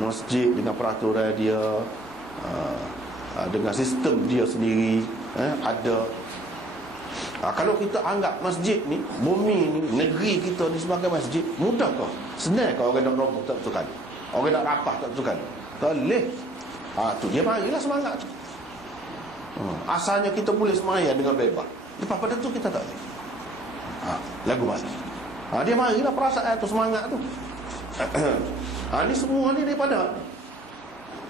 Masjid dengan peraturan dia, dengan sistem dia sendiri, ada. Kalau kita anggap masjid ni, bumi ni, negeri kita ni sebagai masjid, mudah kah? Senang kah orang nak roboh tak betul kali? Orang nak rapah tak betul kali? Tak boleh. Tu dia marilah semangat tu. Asalnya kita boleh semaya dengan bebas. Lepas pada tu kita tak boleh. Lagu mana? Dia marilah perasaan tu, semangat tu. Ni semua ni daripada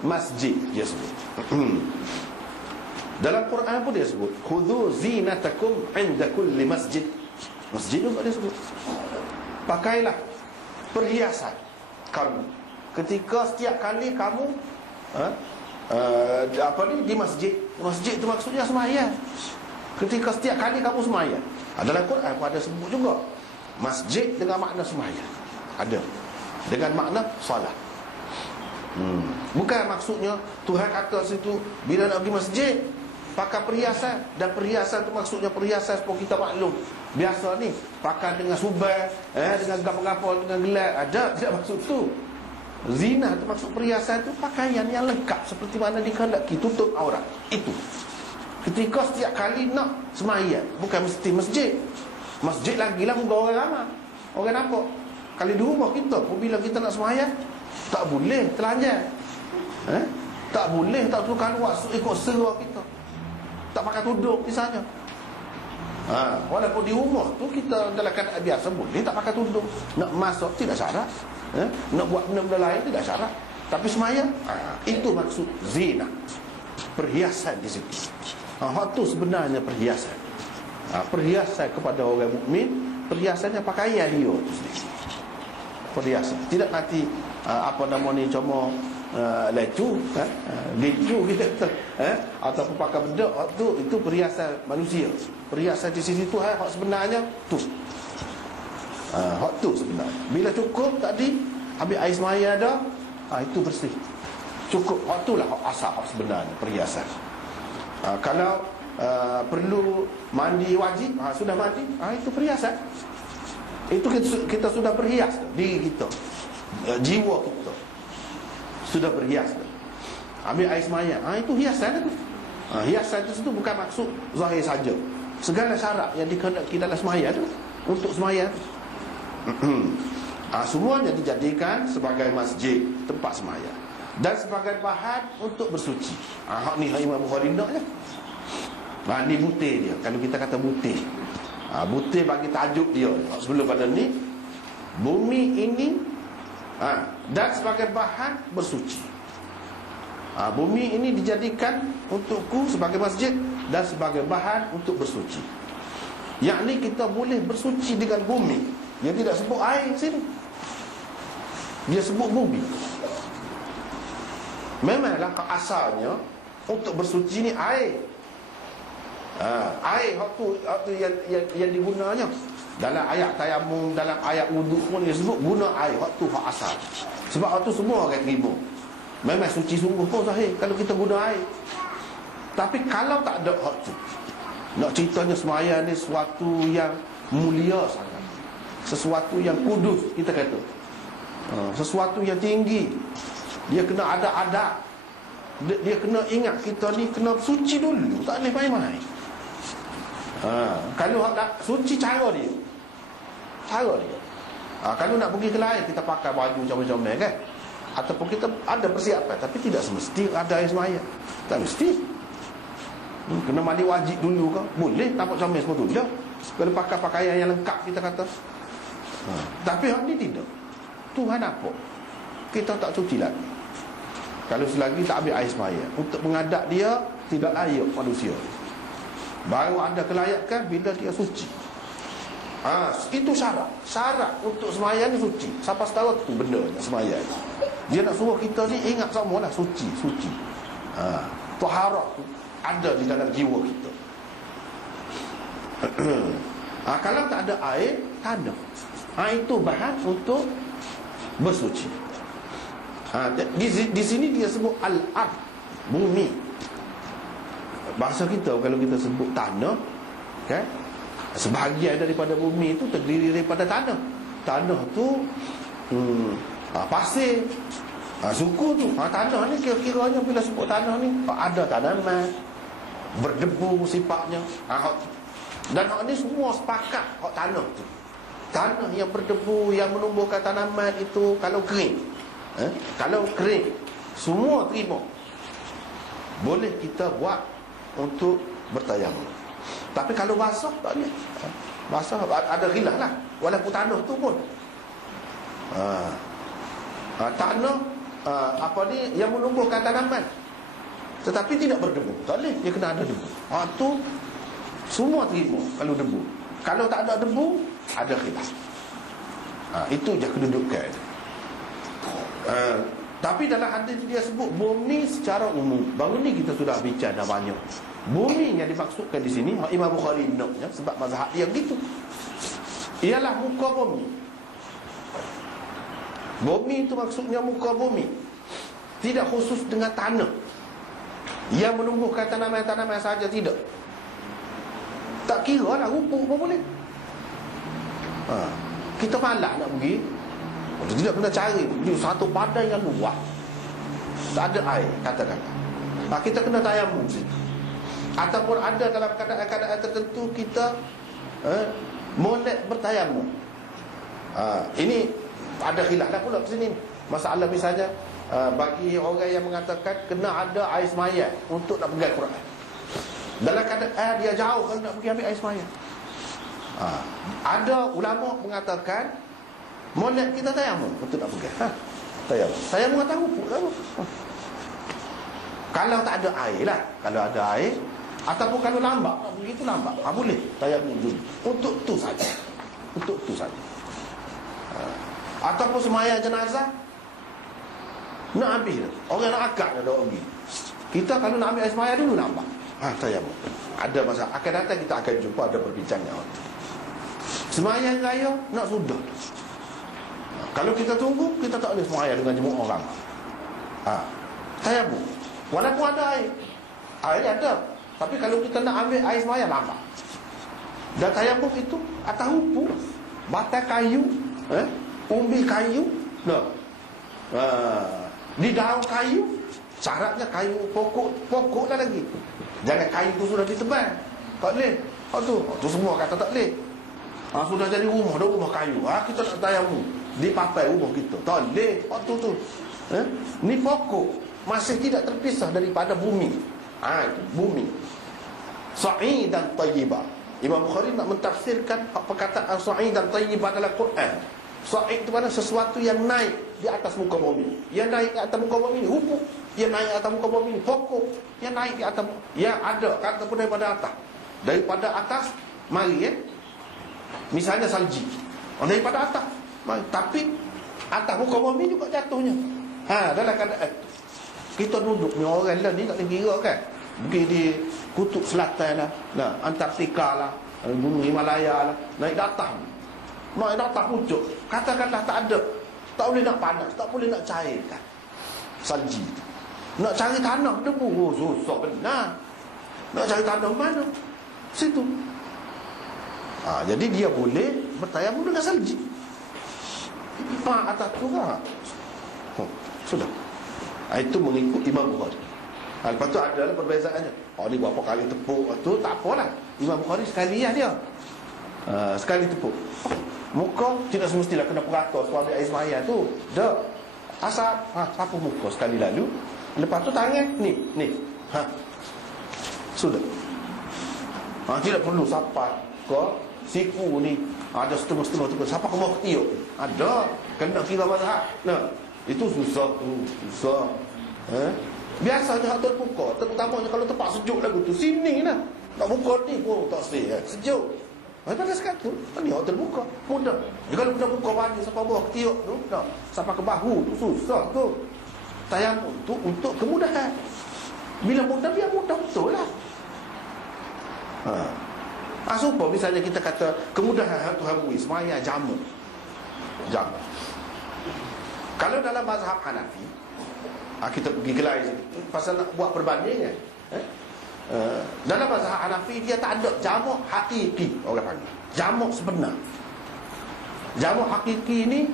masjid dia sebut. Dalam Quran pun dia sebut khudhu zinatakum 'inda kulli masjid. Masjid juga dia sebut. Pakailah perhiasan kamu ketika setiap kali kamu di masjid. Masjid tu maksudnya sembahyang. Ketika setiap kali kamu sembahyang. Dalam Quran pun ada sebut juga masjid dengan makna sembahyang. Ada dengan makna solat. Bukan maksudnya Tuhan kata situ bila nak pergi masjid pakai perhiasan, dan perhiasan tu maksudnya perhiasan supaya kita maklum. Biasa ni pakai dengan subai, dengan gapa-gapa, dengan gelar. Tidak maksud tu. Zina tu maksud perhiasan tu pakaian yang lengkap seperti mana dikehendaki, tutup aurat. Itu. Ketika setiap kali nak sembahyang, bukan mesti masjid. Masjid lagilah muka orang ramai. Orang nampak. Kalau di rumah kita pun bila kita nak sembahyang, tak boleh telanjang. Tak boleh tak tukar luar ikut selera kita. Tak pakai tudung misalnya. Walaupun di rumah tu kita dalam keadaan biasa boleh tak pakai tudung. Nak masuk tidak syarat. Nak buat benda-benda lain tidak syarat. Tapi semaya, itu maksud zina. Perhiasan di situ. Hak tu sebenarnya perhiasan. Perhiasan kepada orang mukmin, perhiasannya pakaian dia tu sendiri. Perhiasan. Tidak nanti cuma lecu, lecu kita kata, ataupun pakai benda, itu perhiasan manusia. Perhiasan di sisi Tuhan, hak sebenarnya tu. Hak tu sebenarnya. Bila cukup tadi, ambil air semaya dah, itu bersih. Cukup, hak tu lah hak asal, hak sebenarnya perhiasan. Kalau perlu mandi wajib, sudah mandi, itu perhiasan. Itu kita sudah berhias diri kita, jiwa kita sudah berhias. Ambil air semaya, itu hiasan itu. Hiasan itu bukan maksud zahir saja. Segala syarat yang dikehendaki dalam semaya itu untuk semaya. Semuanya dijadikan sebagai masjid, tempat semaya, dan sebagai bahan untuk bersuci. Hak ni Imam Bukhari naknya. Ni butir dia. Kalau kita kata butir, butir bagi tajuk dia sebelum pada ni, bumi ini dan sebagai bahan bersuci. Bumi ini dijadikan untukku sebagai masjid dan sebagai bahan untuk bersuci. Yakni kita boleh bersuci dengan bumi. Yang tidak sebut air sini, dia sebut bumi. Memanglah asalnya untuk bersuci ni air. Air waktu yang digunanya dalam ayat tayamum, dalam ayat wuduk pun dia sebut guna air waktu hak asal. Sebab waktu semua orang terima. Memang suci sungguh pun sahih kalau kita guna air. Tapi kalau tak ada hak tu, nak ceritanya sembahyang ni sesuatu yang mulia sangat, sesuatu yang kudus kita kata, sesuatu yang tinggi. Dia kena ada adab. Dia kena ingat kita ni kena suci dulu, tak boleh main-main. Kalau nak suci cara dia. Kalau nak pergi ke lain, kita pakai baju comel-comel kan, ataupun kita ada persiapan, tapi tidak semesti ada air semaya. Tak mesti. Kena mandi wajib dulu ke? Boleh nampak comel semua tu. Dah. Kalau pakai pakaian yang lengkap kita kata. Tapi hak ni tidak. Tuhan apa? Kita tak cuci lagi. Kalau selagi tak ambil air semaya, untuk menghadap dia tidak layak manusia. Baru ada kelayakan bila dia suci. Itu syarat untuk sembahyang ni suci. Siapa tahu tu benda sembahyang. Dia nak suruh kita ni ingat semualah suci. Taharah tu ada di dalam jiwa kita. Kalau tak ada air, tanah. Itu bahan untuk bersuci. Di sini dia sebut al-ard, bumi. Bahasa kita kalau kita sebut tanah, kan? Sebahagian daripada bumi itu terdiri daripada tanah. Tanah tu pasir. Suku tu, tanah ni kira-kiranya bila sebut tanah ni, ada tanaman berdebu sifatnya. Dan hak ni semua sepakat hak tanah tu. Tanah yang berdebu, yang menumbuhkan tanaman itu kalau kering, kalau kering, semua terima. Boleh kita buat untuk bertayamum. Tapi kalau basah tak boleh. Basah ada khilaf lah. Walaupun tanah tu pun tanah yang menumbuhkan tanaman tetapi tidak berdebu, tak boleh, dia kena ada debu. Tu semua terima kalau debu. Kalau tak ada debu, ada khilaf. Itu je kedudukan. Tapi dalam hadis dia sebut bumi secara umum. Baru ni kita sudah bincang dah banyak. Bumi yang dimaksudkan di sini Imam Bukhari notnya sebab mazhab dia gitu. Ialah muka bumi. Bumi itu maksudnya muka bumi. Tidak khusus dengan tanah yang menumbuhkan tanaman-tanaman saja, tidak. Tak kira lah rumput pun boleh. Kita malas nak pergi, tidak kena cari di satu padang yang luas, tak ada air, katakan. Kita kena tayamum situ. Ataupun ada dalam keadaan-keadaan tertentu kita molek bertayamum. Ini ada khilaf dah pula di sini. Masalah misalnya bagi orang yang mengatakan kena ada air semaya untuk nak pegang Quran. Dalam keadaan dia jauh kalau nak pergi ambil air semaya. Ada ulama mengatakan molek kita tayamum untuk nak pegang. Tayamum. Tayamum tahu pun tahu. Kalau tak ada air lah, kalau ada air ataupun kalau lambat nak pergi tu lambat, boleh tayamum dulu. Untuk tu saja. Untuk tu saja. Ataupun semaya jenazah nak habis dah. Orang nak akad dah pergi. Kita kalau nak ambil air semaya dulu lambat. Tayamum. Ada masa akan datang kita akan jumpa ada perbincangan. Sembahyang raya nak sudah. Kalau kita tunggu, kita tak boleh sembahyang dengan jemaah orang. Tayamum. Walaupun ada air. Air ada. Tapi kalau kita nak ambil air sembahyang lambat. Dan tayamum itu atas hupu, batang kayu, umbi kayu, di daun kayu. Syaratnya kayu pokok dah lagi. Jangan kayu tu sudah ditebang, tak boleh. Tu semua kata tak boleh. Sudah jadi rumah, dah rumah kayu. Kita nak tayamum di papai rumah kita, tak boleh. Tu ni pokok masih tidak terpisah daripada bumi. Itu bumi. Sa'idan tayyibah. Imam Bukhari nak mentafsirkan perkataan sa'idan tayyibah dalam Quran. Sa'id itu mana sesuatu yang naik di atas muka bumi. Yang naik di atas muka bumi ni hukum. Yang naik di atas muka bumi ni pokok. Yang naik di atas, yang ada kata pun daripada atas. Daripada atas mari misalnya salji. Daripada atas mari. Tapi atas muka bumi juga jatuhnya. Dalam keadaan kita duduk ni, orang lain ni tak boleh kira kan. Pergi di kutub selatan lah, Antartika lah, gunung Himalaya lah, naik datang pucuk. Katakanlah tak ada, tak boleh nak panas, tak boleh nak cairkan salji. Nak cari tanah debu, susah benar. Nak cari tanah mana? Situ. Jadi dia boleh bertayamum dengan salji. Atas tu kan. Sudah. Itu mengikut Imam Bukhari. Lepas tu ada lah perbezaannya. Ni berapa kali tepuk tu, tak apalah. Imam Bukhari sekali dia. Sekali tepuk. Muka tidak semestilah kena peratus suami air semaya tu. Dah. Asal sapu muka sekali lalu. Lepas tu tangan ni. Sudah. Tidak perlu sapat ke siku ni. Ada setengah-setengah tu. Siapa ke bawah tiup? Ada. Kena kira mazhab. Itu susah. Biasanya hak terbuka, terutamanya kalau tempat sejuk lagu tu. Sini lah nak buka ni pun tak sejuk. Pada sekarang tu ni hak terbuka mudah. Kalau kita buka baju sampai bawah ketiuk tu, sampai ke bahu tu susah tu. Tayamum tu untuk kemudahan. Bila mudah, biar mudah betul lah. Supaya misalnya kita kata kemudahan tu habis semaya jamu. Kalau dalam mazhab Hanafi, kita pergi gelai pasal nak buat perbandingan. Dalam mazhab Hanafi dia tak ada jamu hakiki, orang panggil jamu sebenar. Jamu hakiki ni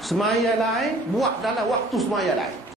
Semaya lain, buat dalam waktu semaya lain.